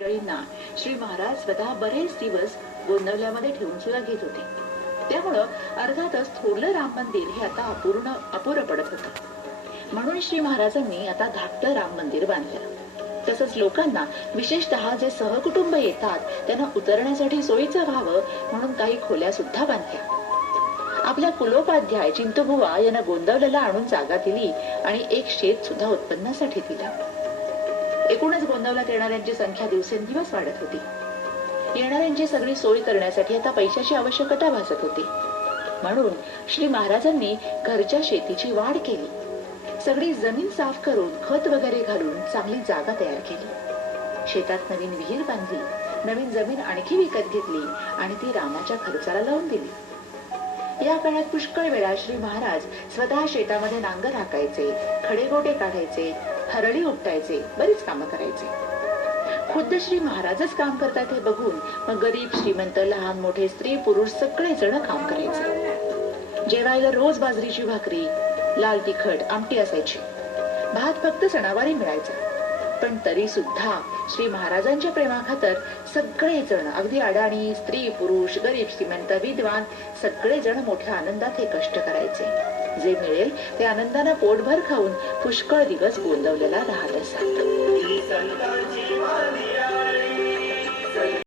मंडळींना श्री महाराज स्वतः बरेच दिवस गोंदवल्यामध्ये ठेवून सुद्धा घेत होते. त्यामुळं अर्थातच थोरलं राम मंदिर हे आता अपुरं पडत होतं. म्हणून श्री महाराजांनी आता धाकटं राम मंदिर बांधलं. तसंच लोकांना, विशेषतः जे सहकुटुंब येतात त्यांना उतरण्यासाठी सोयीचं व्हावं म्हणून काही खोल्या सुद्धा बांधल्या. आपल्या कुलोपाध्याय चिंतुबुवा यांना गोंदवल्याला आणून जागा दिली आणि एक शेत सुद्धा उत्पन्नासाठी दिलं. एकूणच गोंदवल्यात येणाऱ्यांची संख्या दिवसेंदिवस वाढत होती. येणाऱ्यांची सगळी सोय करण्यासाठी आता पैशाची आवश्यकता भासत होती. म्हणून श्री महाराजांनी घरच्या शेतीची वाढ केली. सगळी जमीन साफ करून खत वगैरे घालून चांगली जागा तयार केली. शेतात नवीन विहीर बांधली, नवीन जमीन आणखी विकत घेतली आणि ती रामाच्या खर्चाला लावून दिली. या काळात पुष्कळ वेळा श्री महाराज स्वतः शेतामध्ये नांगर हाकायचे, खडेगोटे काढायचे, हरळी उपटायचे, बरीच कामं करायचे. खुद्द श्री महाराजच काम करतात हे बघून मग गरीब श्रीमंत, लहान मोठे, स्त्री पुरुष सगळे जण काम करायचे. जेवायला रोज बाजरीची भाकरी, लाल तिखट आमटी असायची. भात फक्त सणावारी मिळायचा. पण तरी सुद्धा श्री महाराजांच्या प्रेमाखातर सगळे जण, अगदी अडाणी, स्त्री पुरुष, गरीब श्रीमंत, विद्वान, सगळे जण मोठ्या आनंदात हे कष्ट करायचे. जे मिळेल ते आनंदानं पोटभर खाऊन पुष्कळ दिवस गोंदवल्याला राहत असतात.